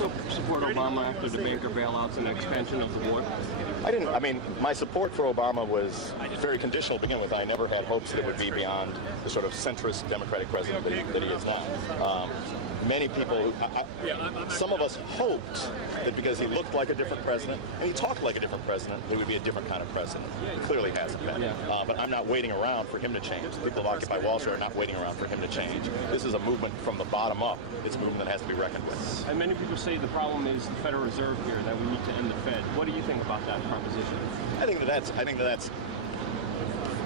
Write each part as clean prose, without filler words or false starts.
still support Obama after the banker bailouts and the expansion of the war? I didn't. I mean, my support for Obama was very conditional to begin with. I never had hopes that it would be beyond the sort of centrist Democratic president that he is now. Many people, some of us hoped that because he looked like a different president and he talked like a different president, he would be a different kind of president. He clearly hasn't been. But I'm not waiting around for him to change. The people of Occupy Wall Street are not waiting around for him to change. This is a movement from the bottom up. It's a movement that has to be reckoned with. And many people say the problem is the Federal Reserve here, that we need to end the Fed. What do you think about that proposition? I think that that's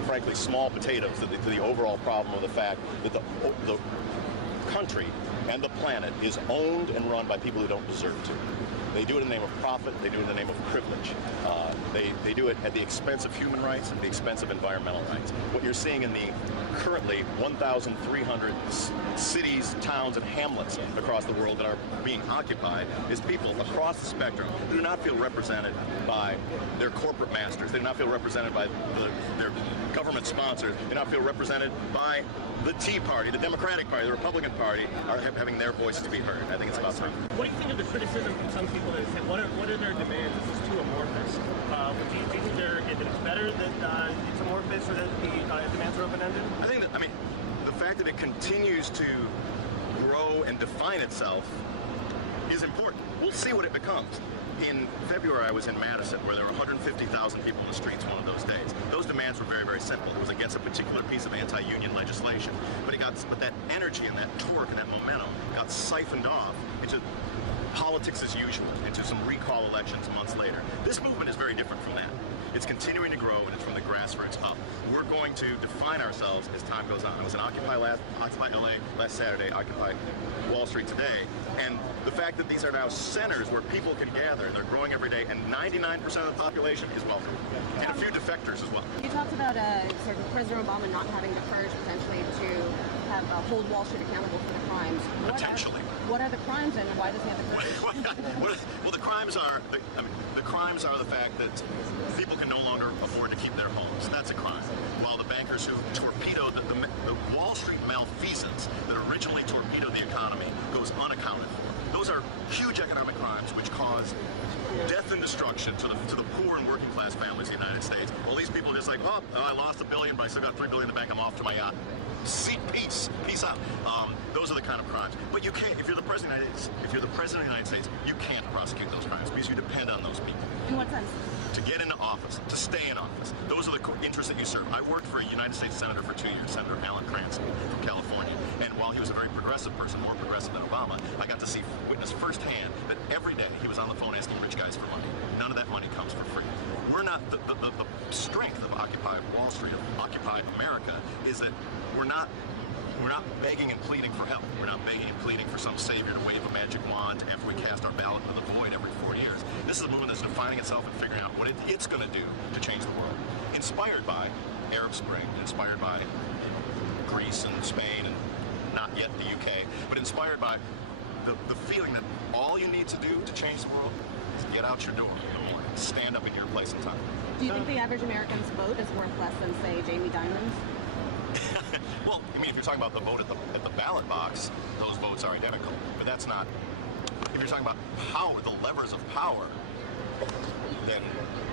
frankly small potatoes to the overall problem of the fact that the country and the planet is owned and run by people who don't deserve to. They do it in the name of profit. They do it in the name of privilege. They do it at the expense of human rights and the expense of environmental rights. What you're seeing in the currently 1,300 cities, towns, and hamlets across the world that are being occupied is people across the spectrum who do not feel represented by their corporate masters. They do not feel represented by their government sponsors. They do not feel represented by the Tea Party, the Democratic Party, the Republican Party, are having their voices to be heard. I think it's about time. What do you think of the criticism from some people that say, what are their demands? This is too amorphous. Do you think that it's better that it's amorphous or that the demands are open-ended? I think that, the fact that it continues to grow and define itself is important. We'll see what it becomes. In February, I was in Madison, where there were 150,000 people in the streets one of those days. Those demands were very, very simple. It was against a particular piece of anti-union legislation. But that energy and that torque and that momentum got siphoned off into politics as usual, into some recall elections months later. This movement is very different from that. It's continuing to grow, and it's from the grassroots up. We're going to define ourselves as time goes on. I was in Occupy LA last Saturday, Occupy Wall Street today, and the fact that these are now centers where people can gather, and they're growing every day, and 99% of the population is welcome, and a few defectors as well. You talked about sort of President Obama not having the courage potentially to have hold Wall Street accountable for the crimes. What are the crimes, and why does he have the courage? Well, the crimes are the fact that people can no longer afford to keep their homes. That's a crime. While the bankers who torpedoed the Wall Street malfeasance that originally torpedoed the economy goes unaccounted for. Those are huge economic crimes which cause death and destruction to the poor and working class families in the United States. Well, these people are just like, oh, I lost $1 billion, but I still got $3 billion in the bank. I'm off to my yacht. Seek peace. Peace out. Those are the kind of crimes. But you can't. If you're the president of the United States, you can't prosecute those crimes because you depend on those people. In what sense? To get into office, to stay in office. Those are the interests that you serve. I worked for a United States Senator for 2 years, Senator Alan Cranston from California. And while he was a very progressive person, more progressive than Obama, I got to witness firsthand that every day he was on the phone asking rich guys for money. None of that money comes for free. We're not, the strength of Occupy Wall Street, of Occupy America, is that we're not begging and pleading for help. We're not begging and pleading for some savior to wave a magic wand after we cast our ballot into the void every 4 years. This is a movement that's defining itself and figuring out what it's going to do to change the world. Inspired by Arab Spring, inspired by Greece and Spain and not yet the UK, but inspired by the feeling that all you need to do to change the world is get out your door in the morning, stand up in your place in time. Do you think the average American's vote is worth less than, say, Jamie Dimon's? Well, if you're talking about the vote at the ballot box, those votes are identical. But that's not. If you're talking about power, the levers of power, then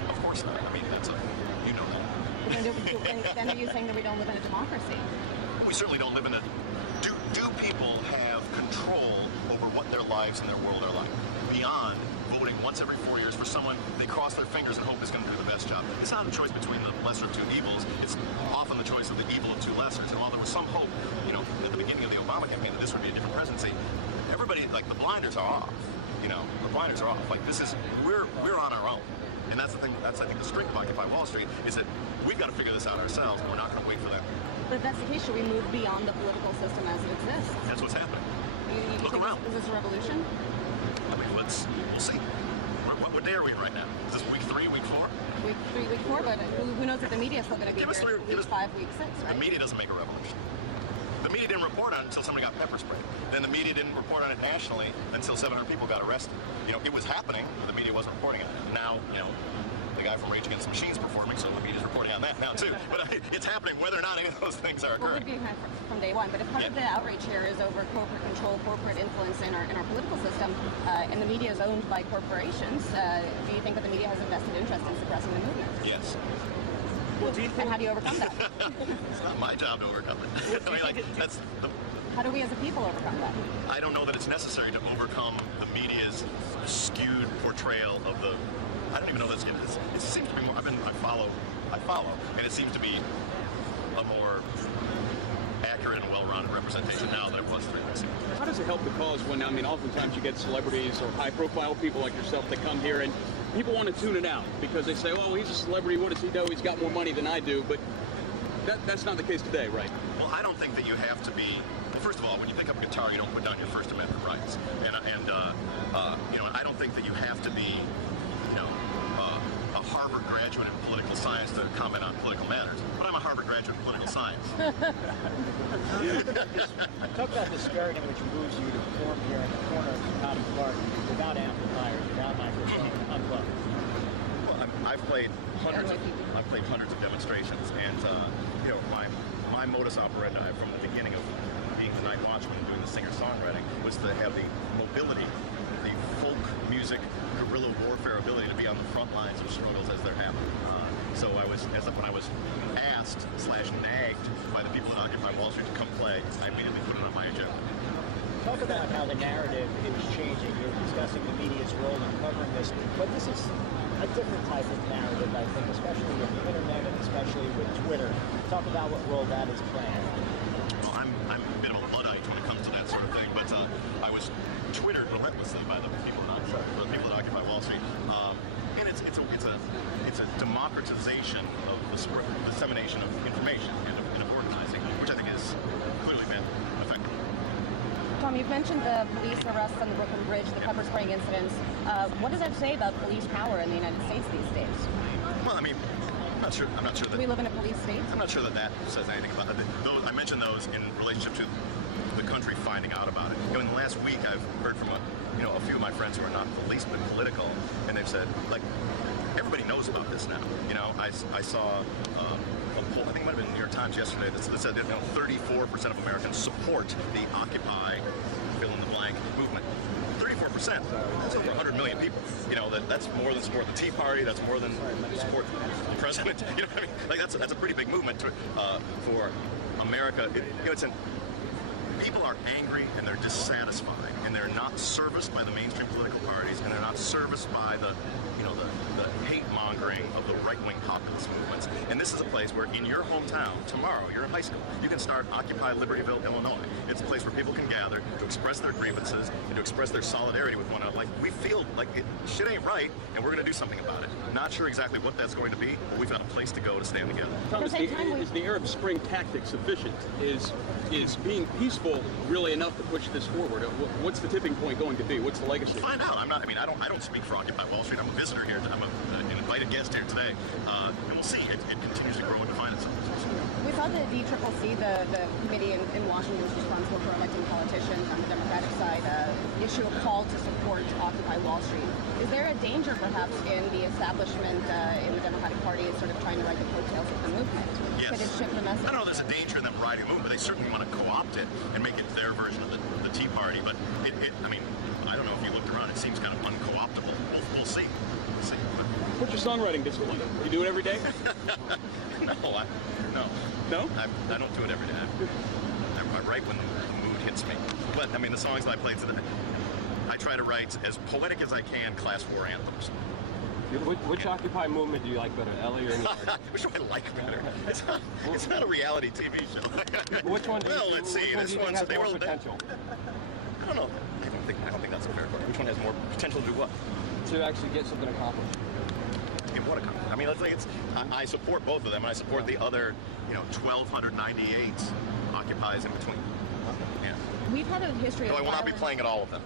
of course not. That's you know that. Then are you saying that we don't live in a democracy? We certainly don't live in a. Do people have control over what their lives and their world are like beyond voting once every 4 years for someone they cross their fingers and hope is going to do the best job? It's not a choice between the lesser of two evils. It's often the choice of the evil of two lessers. And while there was some hope, at the beginning of the Obama campaign that this would be a different presidency, everybody, the blinders are off. The blinders are off. We're on our own. And that's the thing. That's, I think, the strength of Occupy Wall Street is that we've got to figure this out ourselves, and we're not going to wait for that. But if that's the case, should we move beyond the political system as it exists? That's what's happening. You Look around. Is this a revolution? We'll see. What day are we in right now? Is this week 3, week 4? Week 3, week 4, but who knows if the media is still going to be here week 5, week 6, right? The media doesn't make a revolution. The media didn't report on it until somebody got pepper sprayed. Then the media didn't report on it nationally until 700 people got arrested. It was happening, but the media wasn't reporting on it. Now, the guy from Rage Against the Machine's performing, so the media's reporting on that now too. But it's happening whether or not any of those things are occurring. Well, we'd be from day one, but if part of the outrage here is over corporate control, corporate influence in our political system, and the media is owned by corporations, do you think that the media has a vested interest in suppressing the movement? Yes. Well, do you think, and how do you overcome that? It's not my job to overcome it. I mean, like, that's the. How do we as a people overcome that? I don't know that it's necessary to overcome the media's skewed portrayal of the. I don't even know that's. It seems to be more. I follow, and it seems to be a more accurate and well-rounded representation now than it was 3 weeks ago. How does it help the cause when, I mean, oftentimes you get celebrities or high-profile people like yourself that come here and people want to tune it out because they say, "Oh, he's a celebrity. What does he know? He's got more money than I do." But that's not the case today, right? Well, I don't think that you have to be. Well, first of all, when you pick up a guitar, you don't put down your First Amendment rights, and you know, I don't think that you have to be, you know, a Harvard graduate in political science to comment on political matters. But I'm a Harvard graduate in political science. Talk about the spirit in which moves you to perform here in the corner of Cotton Park without amplifiers, without microphone, unplugged. Well, I've played hundreds of demonstrations, and you know, my modus operandi from the beginning of being the night watchman and doing the singer-songwriting was to have the mobility, the folk music, guerrilla warfare ability to be on the front lines of struggles as they're happening. So when I was asked / nagged by the people at Occupy Wall Street to come play, I immediately put it on my agenda. Talk about how the narrative is changing. You're discussing the media's role in covering this, but this is a different type of narrative, I think, especially with the internet and especially with Twitter. Talk about what role that is playing. Well, I'm a bit of a Luddite when it comes to that sort of thing, but I was Twittered relentlessly by the people at Occupy Wall Street, and it's a democratization of the dissemination of information and of organizing, which I think is clearly been effective. Tom, you've mentioned the police arrests on the Brooklyn Bridge, the pepper spraying incidents. What does that say about police power in the United States these days? Well, I mean, I'm not sure that Do we live in a police state? I'm not sure that says anything about it. I mentioned those in relationship to the country finding out about it. You know, in the last week, I've heard from a few of my friends who are not police but political, and they've said, like, everybody knows about this now. You know, I saw a poll, I think it might have been the New York Times yesterday, that said that 34% of Americans support the Occupy, fill in the blank, movement. 34%. That's over 100 million people. You know, that's more than support the Tea Party. That's more than support the president. You know what I mean? Like, that's a pretty big movement for America. People are angry and they're dissatisfied, and they're not serviced by the mainstream political parties, and they're not serviced by the hate mongering of the right-wing populist movements. And this is a place where, in your hometown, tomorrow, you're in high school, you can start Occupy Libertyville, Illinois. It's a place where people can gather to express their grievances and to express their solidarity with one another. Like, we feel like shit ain't right, and we're going to do something about it. Not sure exactly what that's going to be, but we've got a place to go to stand together. Thomas, is the Arab Spring tactic sufficient? Is being peaceful really enough to push this forward? What's the tipping point going to be? What's the legacy? Find out. I don't speak for Occupy Wall Street. I'm a visitor here. I'm an invited guest here today, and we'll see. It continues to grow and define itself. We saw the DCCC, the committee in Washington was responsible for electing politicians on the Democratic side, issue a call to support Occupy Wall Street. Is there a danger, perhaps, in the establishment in the Democratic Party is sort of trying to ride the coattails of the movement? Yes. Could it shift the message? I don't know. There's a danger in them riding the movement, but they certainly want to co-opt it and make it their version of the Tea Party. But I don't know if you looked around. It seems kind of unco-optable. We'll see. We'll see. What's your songwriting discipline? You do it every day? No. No? I don't do it every day. I write when the mood hits me. But the songs that I played today, I try to write as poetic as I can Class 4 anthems. Which Occupy movement do you like better, LA or New York? Which do I like better? It's not a reality TV show. Which one? Let's see. Which one has more potential? I don't know. I don't think that's a fair question. Which one has more potential to do what? To actually get something accomplished. In what accomplishment? I support both of them, and I support the other, 1,298 occupies in between. Yeah. We've had a history of I will not be playing at all of them.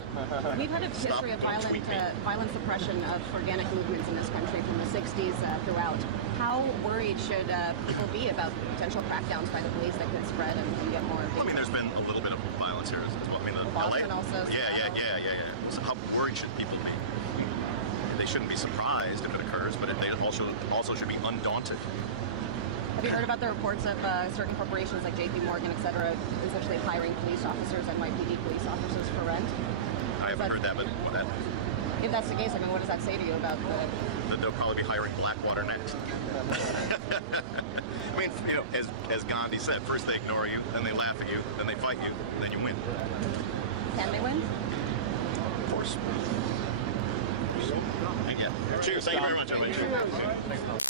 We've had a history of violent suppression of organic movements in this country from the 60s throughout. How worried should people be about potential crackdowns by the police that could spread and get more? There's been a little bit of violence here as well. Boston LA? also. Yeah. So how worried should people be? shouldn't be surprised if it occurs, but they also should be undaunted. Have you heard about the reports of certain corporations like J.P. Morgan, et cetera, essentially hiring police officers, NYPD police officers for rent? I haven't heard that, but if that's the case, I mean, what does that say to you about that they'll probably be hiring Blackwater next. I mean, you know, as Gandhi said, first they ignore you, then they laugh at you, then they fight you, then you win. Can they win? Of course. Yeah. Cheers. Thank you very much, everybody.